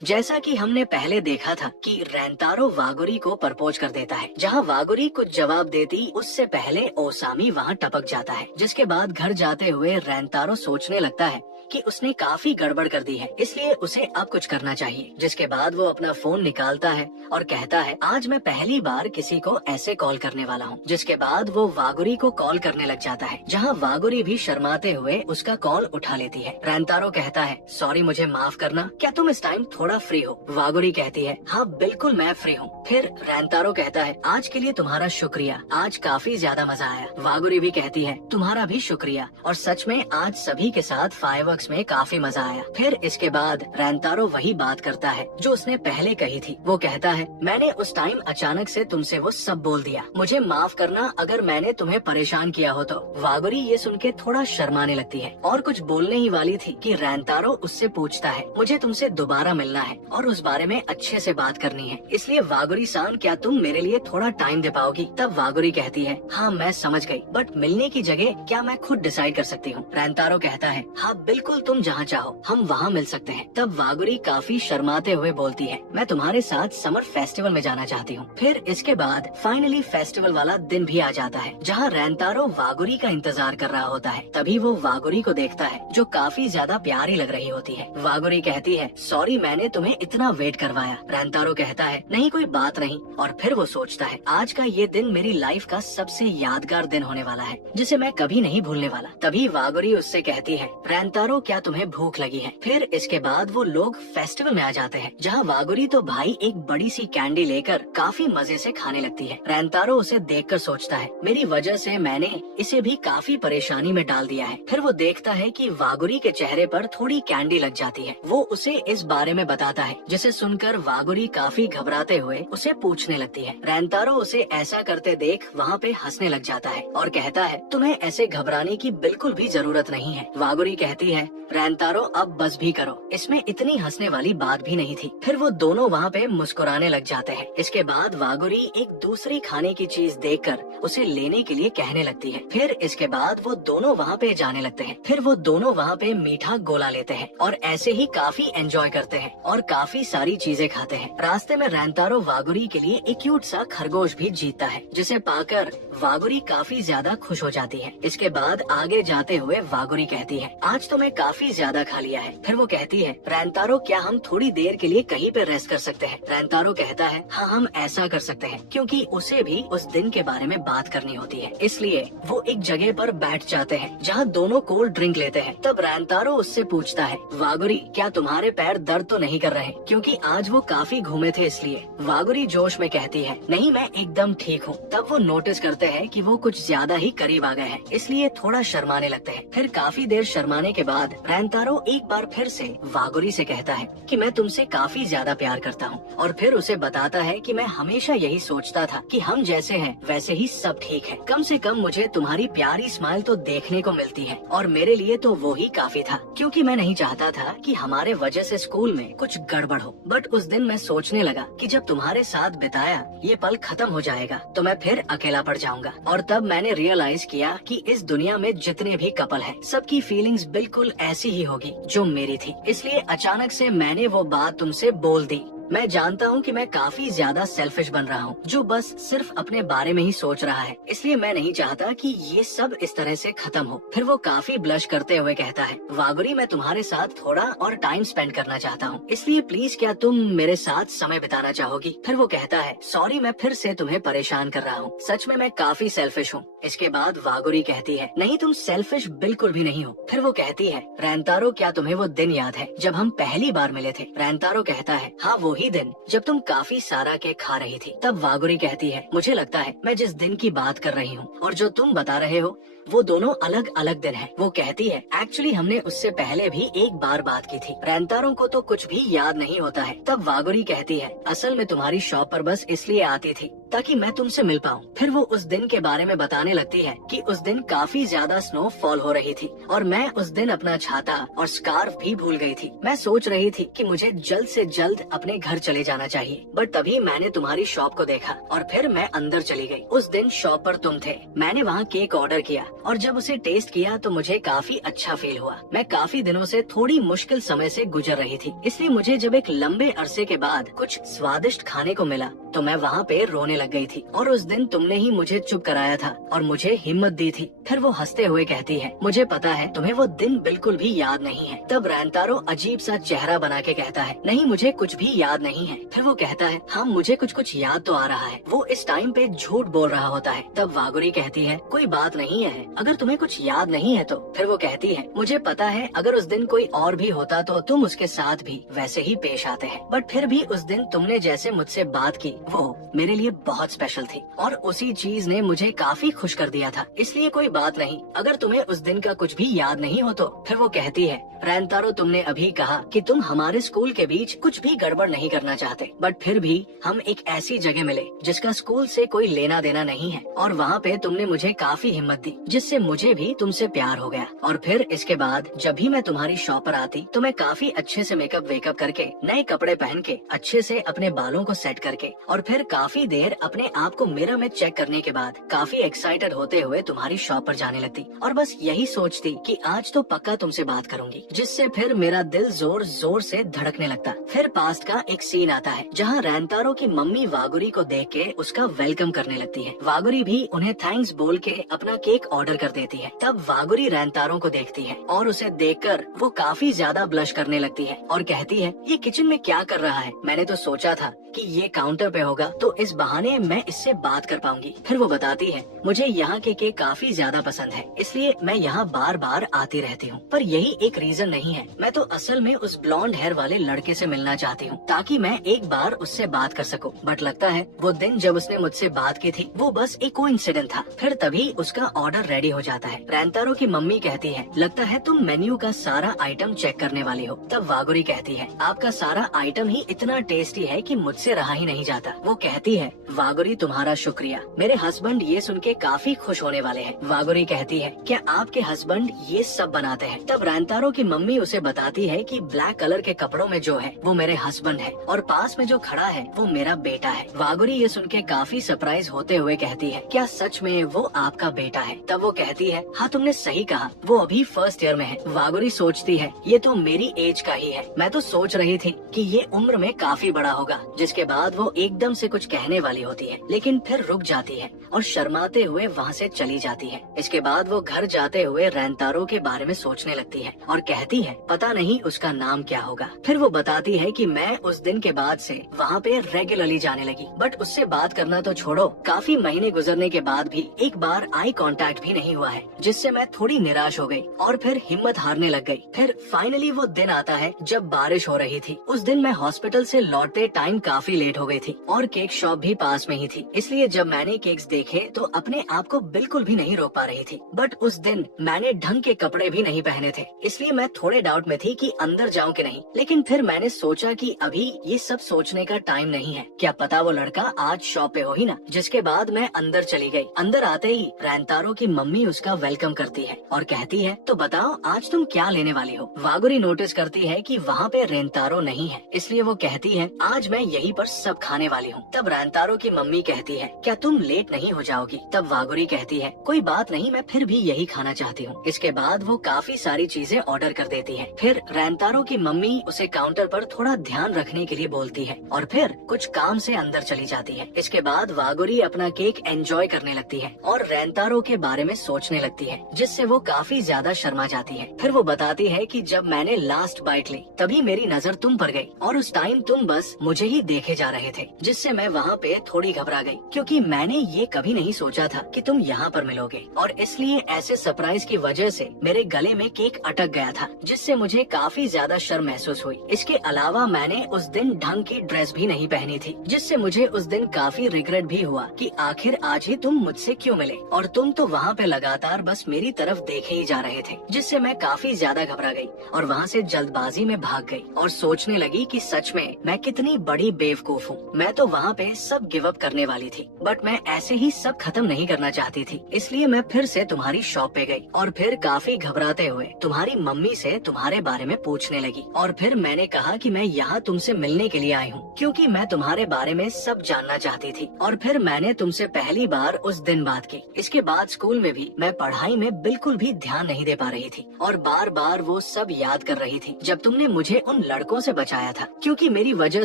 जैसा कि हमने पहले देखा था कि रेंतारो वागुरी को प्रपोज कर देता है। जहां वागुरी कुछ जवाब देती उससे पहले ओसामी वहां टपक जाता है, जिसके बाद घर जाते हुए रेंतारो सोचने लगता है कि उसने काफी गड़बड़ कर दी है, इसलिए उसे अब कुछ करना चाहिए। जिसके बाद वो अपना फोन निकालता है और कहता है, आज मैं पहली बार किसी को ऐसे कॉल करने वाला हूँ। जिसके बाद वो वागुरी को कॉल करने लग जाता है, जहाँ वागुरी भी शर्माते हुए उसका कॉल उठा लेती है। रेंतारो कहता है, सॉरी मुझे माफ करना, क्या तुम इस टाइम थोड़ा फ्री हो? वागुरी कहती है, हाँ बिल्कुल मैं फ्री हूँ। फिर रेंतारो कहता है, आज के लिए तुम्हारा शुक्रिया, आज काफी ज्यादा मजा आया। वागुरी भी कहती है, तुम्हारा भी शुक्रिया, और सच में आज सभी के साथ फायरवर्क्स में काफी मजा आया। फिर इसके बाद रेंतारो वही बात करता है जो उसने पहले कही थी। वो कहता है, मैंने उस टाइम अचानक से तुमसे वो सब बोल दिया, मुझे माफ करना अगर मैंने तुम्हें परेशान किया हो तो। वागुरी ये सुन के थोड़ा शर्माने लगती है और कुछ बोलने ही वाली थी कि रेंतारो उससे पूछता है, मुझे तुमसे दोबारा मिलना है और उस बारे में अच्छे से बात करनी है, इसलिए वागुरी सान क्या तुम मेरे लिए थोड़ा टाइम दे पाओगी? तब वागुरी कहती है, हाँ मैं समझ गई, बट मिलने की जगह क्या मैं खुद डिसाइड कर सकती हूँ? रेंतारो कहता है, हाँ बिल्कुल तुम जहाँ चाहो हम वहाँ मिल सकते हैं। तब वागुरी काफी शर्माते हुए बोलती है, मैं तुम्हारे साथ समर फेस्टिवल में जाना चाहती हूँ। फिर इसके बाद फाइनली फेस्टिवल वाला दिन भी आ जाता है, जहाँ रेंतारो वागुरी का इंतजार कर रहा होता है। तभी वो वागुरी को देखता है जो काफी ज्यादा प्यारी लग रही होती है। वागुरी कहती है, सॉरी मैंने तुम्हें इतना वेट करवाया। रेंतारो कहता है, नहीं कोई बात नहीं, और फिर वो सोचता है, आज का ये दिन मेरी लाइफ का सबसे यादगार दिन होने वाला है, जिसे मैं कभी नहीं भूलने वाला। तभी वागुरी उससे कहती है, रेंतारो क्या तुम्हें भूख लगी है? फिर इसके बाद वो लोग फेस्टिवल में आ जाते हैं, जहाँ वागुरी तो भाई एक बड़ी सी कैंडी लेकर काफी मजे से खाने लगती है। रेंतारो उसे देखकर सोचता है, मेरी वजह से मैंने इसे भी काफी परेशानी में डाल दिया है। फिर वो देखता है कि वागुरी के चेहरे पर थोड़ी कैंडी लग जाती है। वो उसे इस बारे में बताता है, जिसे सुनकर वागुरी काफी घबराते हुए उसे पूछने लगती है। रेंतारो उसे ऐसा करते देख वहाँ पे हंसने लग जाता है और कहता है, तुम्हें ऐसे घबराने की बिल्कुल भी जरूरत नहीं है। वागुरी कहती है, रेंतारो अब बस भी करो, इसमें इतनी हंसने वाली बात भी नहीं थी। फिर वो दोनों वहाँ पे मुस्कुराने लग जाते हैं। इसके बाद वागुरी एक दूसरी खाने की चीज देखकर उसे लेने के लिए कहने लगती है। फिर इसके बाद वो दोनों वहाँ पे जाने लगते हैं। फिर वो दोनों वहाँ पे मीठा गोला लेते हैं और ऐसे ही काफी एंजॉय करते हैं और काफी सारी चीजें खाते हैं। रास्ते में रेंतारो वागुरी के लिए एक क्यूट सा खरगोश भी जीतता है, जिसे पाकर वागुरी काफी ज्यादा खुश हो जाती है। इसके बाद आगे जाते हुए वागुरी कहती है, आज तो मैं काफी ज्यादा खा लिया है। फिर वो कहती है, रेंतारो क्या हम थोड़ी देर के लिए कहीं पे रेस्ट कर सकते हैं? रेंतारो कहता है, हाँ हम ऐसा कर सकते हैं, क्योंकि उसे भी उस दिन के बारे में बात करनी होती है। इसलिए वो एक जगह पर बैठ जाते हैं, जहाँ दोनों कोल्ड ड्रिंक लेते हैं। तब रेंतारो उससे पूछता है, वागुरी क्या तुम्हारे पैर दर्द तो नहीं कर रहे? क्योंकि आज वो काफी घूमे थे इसलिए। वागुरी जोश में कहती है, नहीं मैं एकदम ठीक हूँ। तब वो नोटिस करते हैं कि वो कुछ ज्यादा ही करीब आ गए हैं, इसलिए थोड़ा शर्माने लगते हैं। फिर काफी देर शर्माने के बाद रेंतारो एक बार फिर से वागुरी से कहता है कि मैं तुमसे काफी ज्यादा प्यार करता हूँ, और फिर उसे बताता है कि मैं हमेशा यही सोचता था कि हम जैसे हैं वैसे ही सब ठीक है। कम से कम मुझे तुम्हारी प्यारी स्माइल तो देखने को मिलती है, और मेरे लिए तो वो ही काफी था, क्योंकि मैं नहीं चाहता था कि हमारे वजह से स्कूल में कुछ गड़बड़ हो। बट उस दिन मैं सोचने लगा कि जब तुम्हारे साथ बिताया ये पल खत्म हो जाएगा तो मैं फिर अकेला पड़ जाऊंगा, और तब मैंने रियलाइज किया कि इस दुनिया में जितने भी कपल हैं सबकी फीलिंग्स बिल्कुल ऐसी ही होगी जो मेरी थी। इसलिए अचानक से मैंने वो बात तुमसे बोल दी। मैं जानता हूँ कि मैं काफी ज्यादा सेल्फिश बन रहा हूँ, जो बस सिर्फ अपने बारे में ही सोच रहा है, इसलिए मैं नहीं चाहता कि ये सब इस तरह से खत्म हो। फिर वो काफी ब्लश करते हुए कहता है, वागुरी मैं तुम्हारे साथ थोड़ा और टाइम स्पेंड करना चाहता हूँ, इसलिए प्लीज क्या तुम मेरे साथ समय बिताना चाहोगी? फिर वो कहता है, सॉरी मैं फिर से तुम्हें परेशान कर रहा हूँ, सच में मैं काफी सेल्फिश हूँ। इसके बाद वागुरी कहती है, नहीं तुम सेल्फिश बिल्कुल भी नहीं हो। फिर वो कहती है, रेंतारो क्या तुम्हें वो दिन याद है जब हम पहली बार मिले थे? रेंतारो कहता है, हाँ वही दिन जब तुम काफी सारा केक खा रही थी। तब वागुरी कहती है, मुझे लगता है मैं जिस दिन की बात कर रही हूँ और जो तुम बता रहे हो वो दोनों अलग अलग दिन हैं। वो कहती है, एक्चुअली हमने उससे पहले भी एक बार बात की थी, रेंतारो को तो कुछ भी याद नहीं होता है। तब वागुरी कहती है, असल में तुम्हारी शॉप पर बस इसलिए आती थी ताकि मैं तुमसे मिल पाऊँ। फिर वो उस दिन के बारे में बताने लगती है कि उस दिन काफी ज्यादा स्नो फॉल हो रही थी और मैं उस दिन अपना छाता और स्कार्फ भी भूल गई थी। मैं सोच रही थी कि मुझे जल्द से जल्द अपने घर चले जाना चाहिए, बट तभी मैंने तुम्हारी शॉप को देखा और फिर मैं अंदर चली गई। उस दिन शॉप पर तुम थे, मैंने वहाँ केक ऑर्डर किया और जब उसे टेस्ट किया तो मुझे काफी अच्छा फील हुआ। मैं काफी दिनों से थोड़ी मुश्किल समय से गुजर रही थी, इसलिए मुझे जब एक लंबे अरसे के बाद कुछ स्वादिष्ट खाने को मिला तो मैं वहाँ पे रोने लग गई थी। और उस दिन तुमने ही मुझे चुप कराया था और मुझे हिम्मत दी थी। फिर वो हंसते हुए कहती है, मुझे पता है तुम्हें वो दिन बिल्कुल भी याद नहीं है। तब रैंतारो अजीब सा चेहरा बना के कहता है, नहीं मुझे कुछ भी याद नहीं है। फिर वो कहता है, हाँ मुझे कुछ कुछ याद तो आ रहा है। वो इस टाइम पे झूठ बोल रहा होता है। तब वागुरी कहती है, कोई बात नहीं है, अगर तुम्हें कुछ याद नहीं है तो। फिर वो कहती है, मुझे पता है अगर उस दिन कोई और भी होता तो तुम उसके साथ भी वैसे ही पेश आते हैं, बट फिर भी उस दिन तुमने जैसे मुझसे बात की वो मेरे लिए बहुत स्पेशल थी और उसी चीज ने मुझे काफी खुश कर दिया था। इसलिए कोई बात नहीं, अगर तुम्हें उस दिन का कुछ भी याद नहीं हो तो। फिर वो कहती है, रैंतारो तुमने अभी कहा कि तुम हमारे स्कूल के बीच कुछ भी गड़बड़ नहीं करना चाहते, बट फिर भी हम एक ऐसी जगह मिले जिसका स्कूल से कोई लेना देना नहीं है और वहाँ पे तुमने मुझे काफी हिम्मत दी जिससे मुझे भी तुमसे प्यार हो गया। और फिर इसके बाद जब भी मैं तुम्हारी शॉप पर आती तो मैं काफी अच्छे से मेकअप वेकअप करके, नए कपड़े पहन के, अच्छे से अपने बालों को सेट करके और फिर काफी देर अपने आप को मिरर में चेक करने के बाद काफी एक्साइटेड होते हुए तुम्हारी शॉप पर जाने लगती और बस यही सोचती कि आज तो पक्का तुमसे बात करूंगी, जिससे फिर मेरा दिल जोर जोर से धड़कने लगता। फिर पास्ट का एक सीन आता है जहाँ रैंतारो की मम्मी वागुरी को देख के उसका वेलकम करने लगती है। वागुरी भी उन्हें थैंक्स बोल के अपना केक ऑर्डर कर देती है। तब वागुरी रैंतारो को देखती है और उसे देखकर वो काफी ज्यादा ब्लश करने लगती है और कहती है, ये किचन में क्या कर रहा है? मैंने तो सोचा था कि ये काउंटर पे होगा तो इस बहाने मैं इससे बात कर पाऊंगी। फिर वो बताती है, मुझे यहाँ के केक काफी ज्यादा पसंद है, इसलिए मैं यहाँ बार बार आती रहती हूँ, पर यही एक रीजन नहीं है। मैं तो असल में उस ब्लॉन्ड हेयर वाले लड़के से मिलना चाहती हूँ ताकि मैं एक बार उससे बात कर सकूँ, बट लगता है वो दिन जब उसने मुझसे बात की थी वो बस एक कोइंसिडेंट था। फिर तभी उसका ऑर्डर रेडी हो जाता है। रैंतारो की मम्मी कहती है, लगता है तुम मेन्यू का सारा आइटम चेक करने वाली हो। तब वागुरी कहती है, आपका सारा आइटम ही इतना टेस्टी है कि मुझसे रहा ही नहीं जाता। वो कहती है, वागुरी तुम्हारा शुक्रिया, मेरे हस्बैंड ये सुन के काफी खुश होने वाले हैं। वागुरी कहती है, क्या आपके हस्बैंड ये सब बनाते हैं? तब रैंतारो की मम्मी उसे बताती है कि ब्लैक कलर के कपड़ों में जो है वो मेरे हस्बैंड है और पास में जो खड़ा है वो मेरा बेटा है। वागुरी ये सुन के काफी सरप्राइज होते हुए कहती है, क्या सच में वो आपका बेटा है? तब वो कहती है, हाँ तुमने सही कहा, वो अभी फर्स्ट ईयर में है। वागुरी सोचती है, ये तो मेरी एज का ही है। मैं तो सोच रही थी कि ये उम्र में काफी बड़ा होगा। जिसके बाद वो एकदम से कुछ कहने वाली होती है, लेकिन फिर रुक जाती है और शर्माते हुए वहाँ से चली जाती है। इसके बाद वो घर जाते हुए रैंतारो के बारे में सोचने लगती है और कहती है, पता नहीं उसका नाम क्या होगा। फिर वो बताती है कि मैं उस दिन के बाद से वहाँ पे रेगुलरली जाने लगी, बट उससे बात करना तो छोड़ो, काफी महीने गुजरने के बाद भी एक बार आई कांटेक्ट भी नहीं हुआ है, जिससे मैं थोड़ी निराश हो गई और फिर हिम्मत हारने लग गई। फिर फाइनली वो दिन आता है जब बारिश हो रही थी। उस दिन मैं हॉस्पिटल से लौटते टाइम काफी लेट हो गई थी और केक शॉप भी पास में ही थी, इसलिए जब मैंने केक्स देखे तो अपने आप को बिल्कुल भी नहीं रोक पा रही थी। बट उस दिन मैंने ढंग के कपड़े भी नहीं पहने थे, इसलिए मैं थोड़े डाउट में थी कि अंदर जाऊं कि नहीं। लेकिन फिर मैंने सोचा कि अभी ये सब सोचने का टाइम नहीं है, क्या पता वो लड़का आज शॉप पे हो ही ना। जिसके बाद मैं अंदर चली गई। अंदर आते ही रैंतारो की मम्मी उसका वेलकम करती है और कहती है, तो बताओ आज तुम क्या लेने वाली हो? वागुरी नोटिस करती है कि वहाँ पे रैंतारो नहीं है, इसलिए वो कहती है, आज मैं यहीं पर सब खाने वाली हूँ। तब रैंतारो की मम्मी कहती है, क्या तुम लेट नहीं हो जाओगी? तब वागुरी कहती है, कोई बात नहीं, मैं फिर भी यही खाना चाहती हूँ। इसके बाद वो काफी सारी चीजें ऑर्डर कर देती है। फिर रैंतारो की मम्मी उसे काउंटर पर थोड़ा ध्यान रखने के लिए बोलती है और फिर कुछ काम से अंदर चली जाती है। इसके बाद वागुरी अपना केक एंजॉय करने लगती है और रैंतारो के बारे में सोचने लगती है, जिससे वो काफी ज्यादा शर्मा जाती है। फिर वो बताती है कि जब मैंने लास्ट बाइट ली तभी मेरी नजर तुम पर गई और उस टाइम तुम बस मुझे ही देखे जा रहे थे, जिससे मैं वहाँ पे थोड़ी घबरा गई, क्योंकि मैंने ये कभी नहीं सोचा था कि तुम यहाँ पर मिलोगे और इसलिए ऐसे सरप्राइज की वजह से मेरे गले में केक अटक गया था, जिससे मुझे काफी ज्यादा शर्म महसूस हुई। इसके अलावा मैंने उस दिन ढंग की ड्रेस भी नहीं पहनी थी, जिससे मुझे उस दिन काफी रिग्रेट भी हुआ कि आखिर आज ही तुम मुझसे क्यों मिले और तुम तो वहाँ पे लगातार बस मेरी तरफ देखे ही जा रहे थे, जिससे मैं काफी ज्यादा घबरा गई और वहाँ से जल्दबाजी में भाग गई और सोचने लगी कि सच में मैं कितनी बड़ी बेवकूफ हूँ। मैं तो वहाँ पे सब गिव अप करने वाली थी, बट मैं ऐसे ही सब खत्म नहीं करना चाहती थी। इसलिए मैं फिर से तुम्हारी शॉप पे गई और फिर काफी घबराते हुए तुम्हारी मम्मी से तुम्हारे बारे में पूछने लगी। और फिर मैंने कहा कि मैं यहाँ तुमसे मिलने के लिए आई हूँ, क्योंकि मैं तुम्हारे बारे में सब जानना चाहती थी। और फिर मैंने तुमसे पहली बार उस दिन बात की। इसके बाद स्कूल में भी मैं पढ़ाई में बिल्कुल भी ध्यान नहीं दे पा रही थी और बार बार वो सब याद कर रही थी जब तुमने मुझे उन लड़कों से बचाया था, क्योंकि मेरी वजह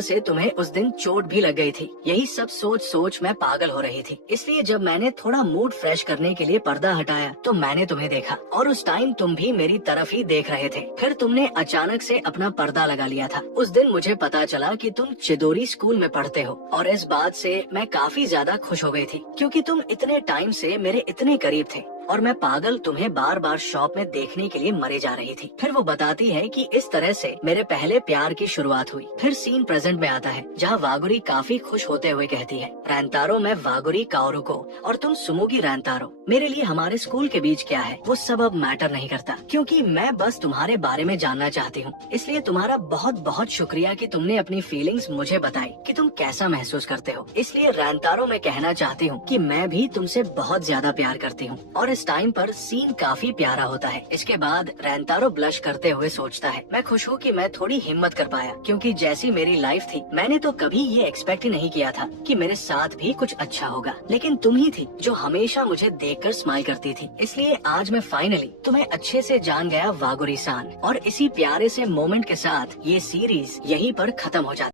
से तुम्हें उस दिन चोट भी लग गई थी। यही सब सोच सोच मैं पागल हो रही थी। इसलिए जब मैंने थोड़ा मूड फ्रेश करने के लिए पर्दा हटाया तो मैंने तुम्हें देखा और उस टाइम तुम भी मेरी तरफ ही देख रहे थे। फिर तुमने अचानक से अपना पर्दा लगा लिया था। उस दिन मुझे पता चला कि तुम चिदोरी स्कूल में पढ़ते हो और इस बात से मैं काफी ज्यादा खुश हो गई थी, क्योंकि तुम इतने टाइम से मेरे इतने करीब थे और मैं पागल तुम्हें बार बार शॉप में देखने के लिए मरे जा रही थी। फिर वो बताती है कि इस तरह से मेरे पहले प्यार की शुरुआत हुई। फिर सीन प्रेजेंट में आता है, जहाँ वागुरी काफी खुश होते हुए कहती है, रैंतारो मैं वागुरी काओरू को और तुम सुमुगी रैंतारो। मेरे लिए हमारे स्कूल के बीच क्या है वो सब अब मैटर नहीं करता, क्योंकि मैं बस तुम्हारे बारे में जानना चाहती हूँ। इसलिए तुम्हारा बहुत बहुत शुक्रिया कि तुमने अपनी फीलिंग्स मुझे बताई कि तुम कैसा महसूस करते हो। इसलिए रैंतारो मैं कहना चाहती हूँ कि मैं भी तुमसे बहुत ज्यादा प्यार करती हूँ। और इस टाइम पर सीन काफी प्यारा होता है। इसके बाद रैंतारो ब्लश करते हुए सोचता है, मैं खुश हूँ कि मैं थोड़ी हिम्मत कर पाया, क्योंकि जैसी मेरी लाइफ थी मैंने तो कभी ये एक्सपेक्ट ही नहीं किया था कि मेरे साथ भी कुछ अच्छा होगा। लेकिन तुम ही थी जो हमेशा मुझे देखकर स्माइल करती थी। इसलिए आज मैं फाइनली तुम्हें अच्छे से जान गया वागुरी-सान। और इसी प्यारे से मोमेंट के साथ ये सीरीज यहीं पर खत्म हो जाती है।